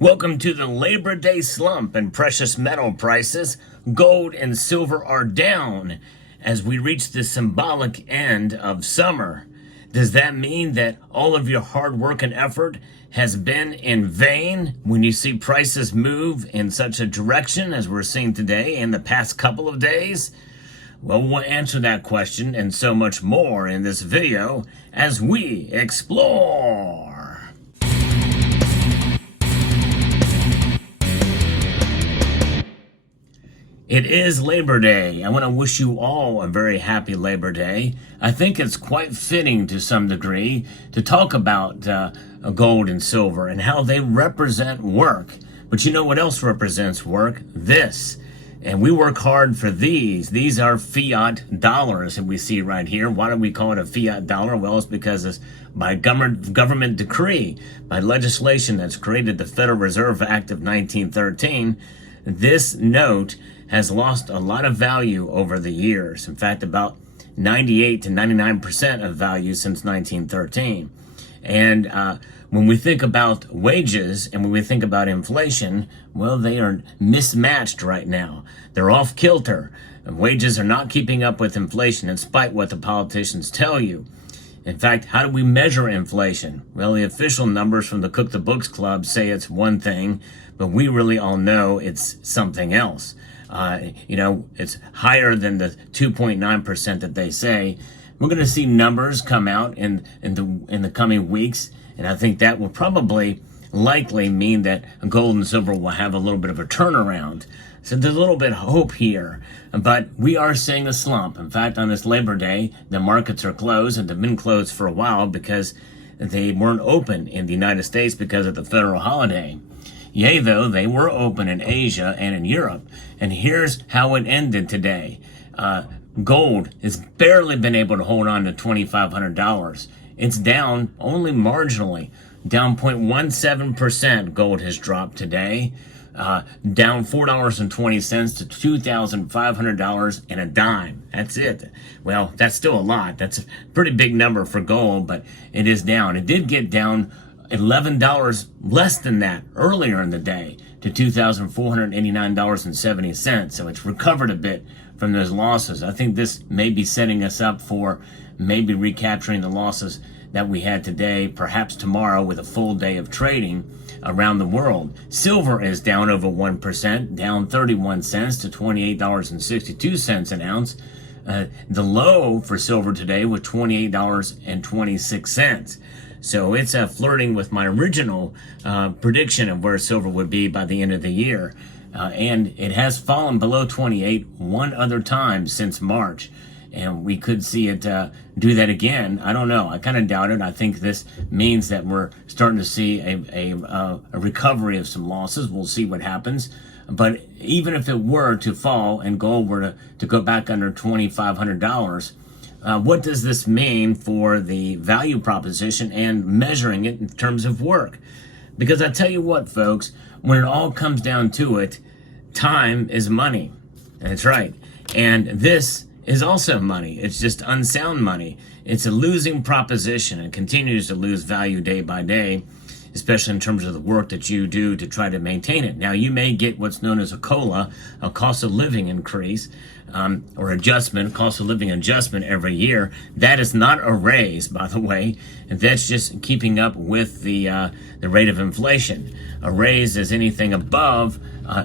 Welcome to the Labor Day slump in precious metal prices. Gold and silver are down as we reach the symbolic end of summer. Does that mean that all of your hard work and effort has been in vain when you see prices move in such a direction as we're seeing today and the past couple of days? Well, we'll answer that question and so much more in this video as we explore. It is Labor Day. I want to wish you all a very happy Labor Day. I think it's quite fitting to some degree to talk about gold and silver and how they represent work. But you know what else represents work? This. And we work hard for these. These are fiat dollars that we see right here. Why do we call it a fiat dollar? Well, it's because it's by government decree, by legislation that's created the Federal Reserve Act of 1913. This note has lost a lot of value over the years. In fact, about 98 to 99% of value since 1913. And when we think about wages and when we think about inflation, well, they are mismatched right now. They're off kilter. Wages are not keeping up with inflation in spite of what the politicians tell you. In fact, how do we measure inflation? Well, the official numbers from the Cook the Books Club say it's one thing, but we really all know it's something else. It's higher than the 2.9% that they say. We're going to see numbers come out in the coming weeks, and I think that will probably likely mean that gold and silver will have a little bit of a turnaround. So there's a little bit of hope here, but we are seeing a slump. In fact, on this Labor Day, the markets are closed, and they've been closed for a while because they weren't open in the United States because of the federal holiday. Yea, though, they were open in Asia and in Europe. And here's how it ended today. Gold has barely been able to hold on to $2,500. It's down only marginally. Down 0.17% gold has dropped today. Down $4.20 to $2,500 and a dime. That's it. Well, that's still a lot. That's a pretty big number for gold, but it is down. It did get down $11 less than that earlier in the day to $2,489.70. So it's recovered a bit from those losses. I think this may be setting us up for maybe recapturing the losses that we had today, perhaps tomorrow with a full day of trading around the world. Silver is down over 1%, down 31 cents to $28.62 an ounce. The low for silver today was $28.26. So it's flirting with my original prediction of where silver would be by the end of the year. And it has fallen below 28 one other time since March. And we could see it do that again. I don't know. I kind of doubt it. I think this means that we're starting to see a recovery of some losses. We'll see what happens. But even if it were to fall and gold were to go back under $2,500, what does this mean for the value proposition and measuring it in terms of work? Because I tell you what, folks, when it all comes down to it, time is money. That's right. And this is also money. It's just unsound money. It's a losing proposition and continues to lose value day by day, especially in terms of the work that you do to try to maintain it. Now, you may get what's known as a COLA, a cost of living increase, or adjustment, cost of living adjustment every year. That is not a raise, by the way. That's just keeping up with the rate of inflation. A raise is anything above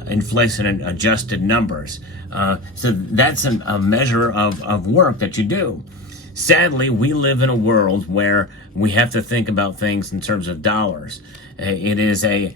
inflation adjusted numbers. So that's a measure of work that you do. Sadly, we live in a world where we have to think about things in terms of dollars. It's a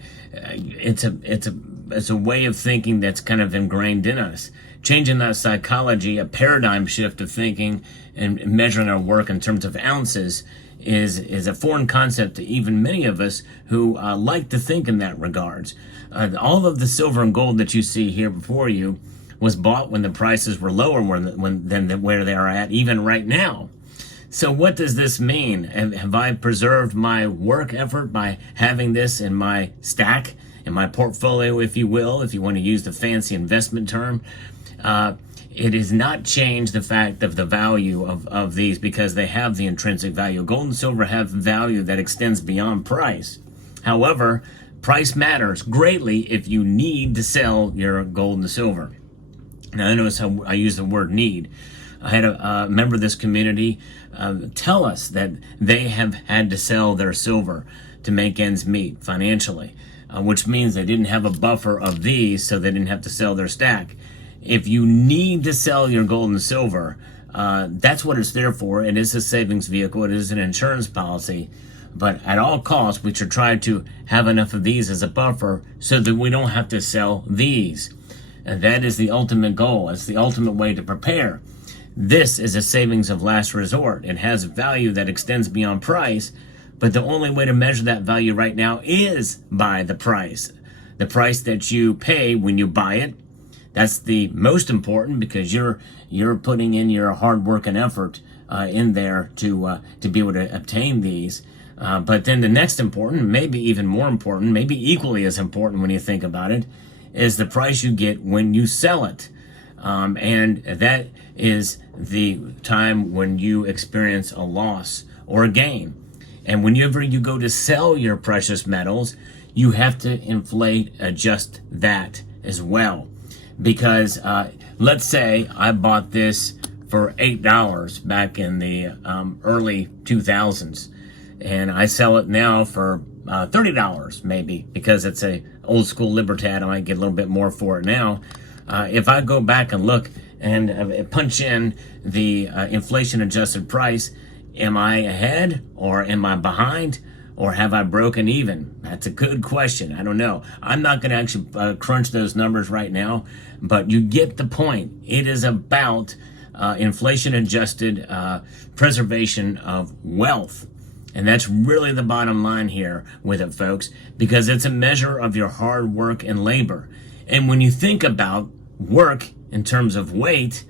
way of thinking that's kind of ingrained in us. Changing that psychology, a paradigm shift of thinking and measuring our work in terms of ounces is a foreign concept to even many of us who like to think in that regards. All of the silver and gold that you see here before you was bought when the prices were lower than where they are at, even right now. So what does this mean? Have I preserved my work effort by having this in my stack, in my portfolio, if you will, if you want to use the fancy investment term? It has not changed the fact of the value of these because they have the intrinsic value. Gold and silver have value that extends beyond price. However, price matters greatly if you need to sell your gold and silver. Now, notice how I use the word need. I had a member of this community tell us that they have had to sell their silver to make ends meet financially, which means they didn't have a buffer of these, so they didn't have to sell their stack. If you need to sell your gold and silver, that's what it's there for. It is a savings vehicle. It is an insurance policy. But at all costs, we should try to have enough of these as a buffer so that we don't have to sell these. And that is the ultimate goal. It's the ultimate way to prepare. This is a savings of last resort. It has value that extends beyond price, but the only way to measure that value right now is by the price. The price that you pay when you buy it. That's the most important, because you're putting in your hard work and effort in there to be able to obtain these. But then the next important, maybe even more important, maybe equally as important when you think about it, is the price you get when you sell it. And that is the time when you experience a loss or a gain. And whenever you go to sell your precious metals, you have to adjust that as well. Because let's say I bought this for $8 back in the early 2000s, and I sell it now for $30 maybe, because it's a old school Libertad. I might get a little bit more for it now. If I go back and look and punch in the inflation adjusted price, am I ahead or am I behind, or have I broken even? That's a good question. I don't know. I'm not going to actually crunch those numbers right now, but you get the point. It is about inflation adjusted preservation of wealth. And that's really the bottom line here with it, folks, because it's a measure of your hard work and labor. And when you think about work in terms of weight,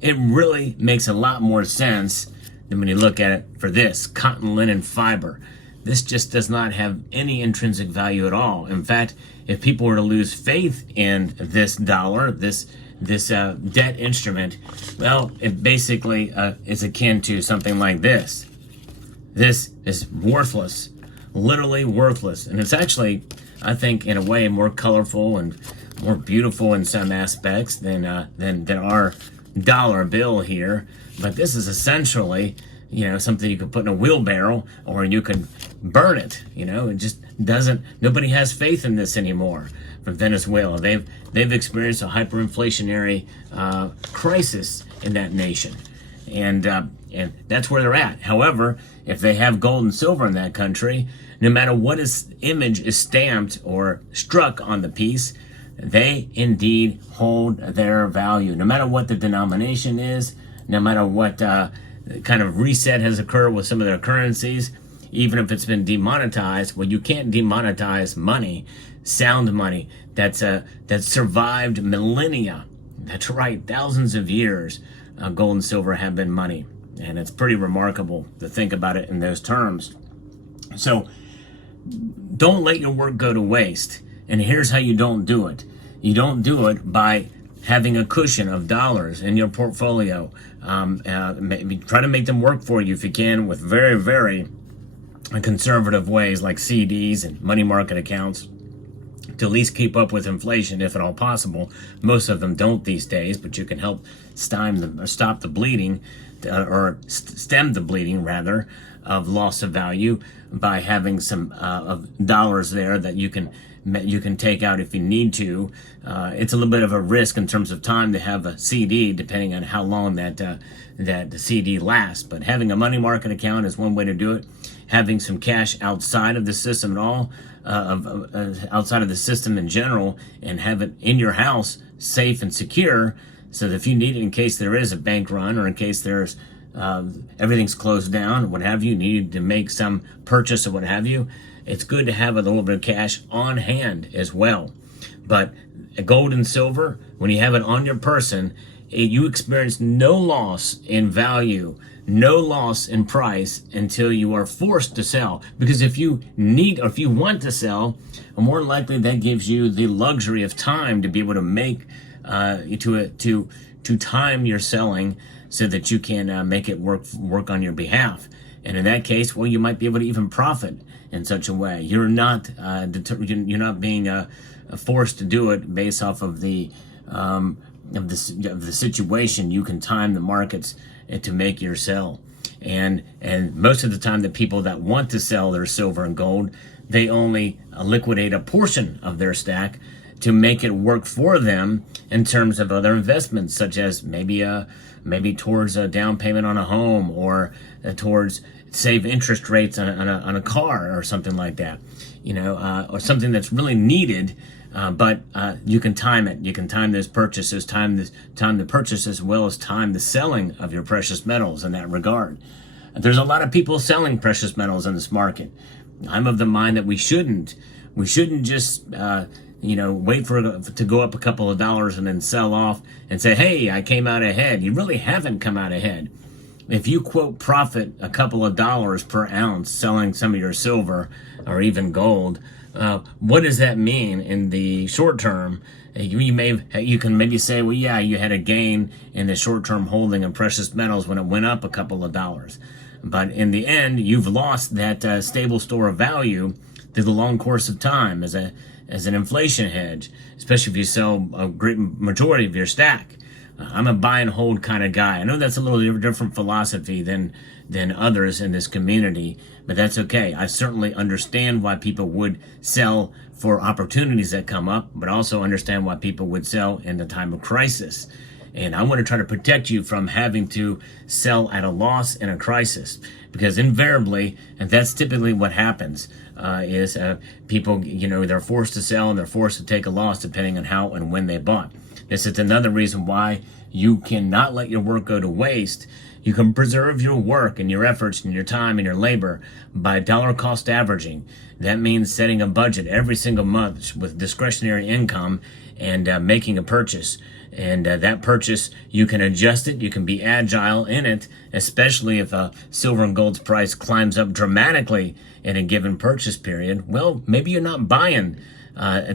it really makes a lot more sense than when you look at it for this cotton linen fiber. This just does not have any intrinsic value at all. In fact, if people were to lose faith in this dollar, this debt instrument, well, it basically is akin to something like this. This is worthless, literally worthless. And it's actually, I think, in a way, more colorful and more beautiful in some aspects than our dollar bill here. But this is essentially, something you could put in a wheelbarrow, or you could burn it. It just doesn't. Nobody has faith in this anymore. From Venezuela, they've experienced a hyperinflationary crisis in that nation, and that's where they're at. However, if they have gold and silver in that country, no matter what image is stamped or struck on the piece, they indeed hold their value. No matter what the denomination is, no matter what kind of reset has occurred with some of their currencies, even if it's been demonetized. Well, you can't demonetize money, sound money that's survived millennia. That's right, thousands of years. Gold and silver have been money. And it's pretty remarkable to think about it in those terms. So don't let your work go to waste. And here's how you don't do it. You don't do it by having a cushion of dollars in your portfolio. Maybe try to make them work for you if you can, with very, very conservative ways like CDs and money market accounts, to at least keep up with inflation if at all possible. Most of them don't these days, but you can help stop the bleeding, or stem the bleeding rather, of loss of value by having some of dollars there that you can take out if you need to. It's a little bit of a risk in terms of time to have a CD, depending on how long that the CD lasts. But having a money market account is one way to do it. Having some cash outside of the system at all, outside of the system in general, and have it in your house safe and secure, so that if you need it in case there is a bank run, or in case there's everything's closed down, what have you, needed to make some purchase or what have you, it's good to have a little bit of cash on hand as well. But gold and silver, when you have it on your person, you experience no loss in value, no loss in price until you are forced to sell. Because if you need, or if you want to sell, more likely that gives you the luxury of time to be able to make to time your selling so that you can make it work on your behalf. And in that case, well, you might be able to even profit in such a way. You're not you're not being forced to do it based off of the situation. You can time the markets to make your sell. And most of the time, the people that want to sell their silver and gold, they only liquidate a portion of their stack to make it work for them in terms of other investments, such as maybe towards a down payment on a home, or towards save interest rates on a car or something like that, or something that's really needed. But you can time it. You can time those purchases, time the purchase as well as time the selling of your precious metals in that regard. There's a lot of people selling precious metals in this market. I'm of the mind that we shouldn't just wait for it to go up a couple of dollars and then sell off and say, hey, I came out ahead. You really haven't come out ahead. If you quote profit a couple of dollars per ounce selling some of your silver or even gold, what does that mean in the short term? You can maybe say, well, yeah, you had a gain in the short-term holding of precious metals when it went up a couple of dollars. But in the end, you've lost that stable store of value through the long course of time as an inflation hedge, especially if you sell a great majority of your stack. I'm a buy and hold kind of guy. I know that's a little different philosophy than others in this community, but that's okay. I certainly understand why people would sell for opportunities that come up, but also understand why people would sell in the time of crisis. And I want to try to protect you from having to sell at a loss in a crisis, because invariably, and that's typically what happens, is people, they're forced to sell and they're forced to take a loss depending on how and when they bought. This is another reason why you cannot let your work go to waste. You can preserve your work and your efforts and your time and your labor by dollar cost averaging. That means setting a budget every single month with discretionary income and making a purchase. And that purchase, you can adjust it. You can be agile in it, especially if silver and gold's price climbs up dramatically in a given purchase period. Well, maybe you're not buying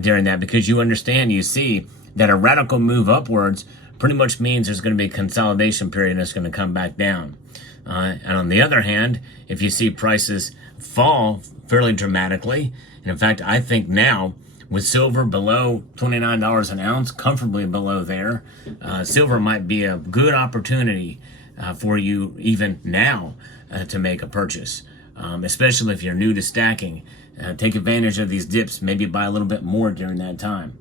during that because you understand, you see that a radical move upwards pretty much means there's going to be a consolidation period and it's going to come back down. And on the other hand, if you see prices fall fairly dramatically, and in fact, I think now with silver below $29 an ounce, comfortably below there, silver might be a good opportunity for you even now to make a purchase, especially if you're new to stacking. Take advantage of these dips, maybe buy a little bit more during that time.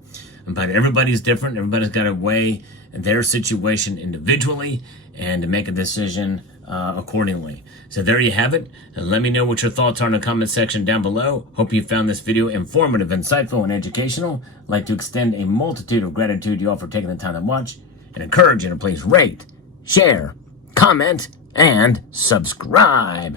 But everybody's different. Everybody's got to weigh their situation individually and to make a decision accordingly. So there you have it. And let me know what your thoughts are in the comment section down below. Hope you found this video informative, insightful, and educational. I'd like to extend a multitude of gratitude to you all for taking the time to watch, and encourage you to please rate, share, comment, and subscribe.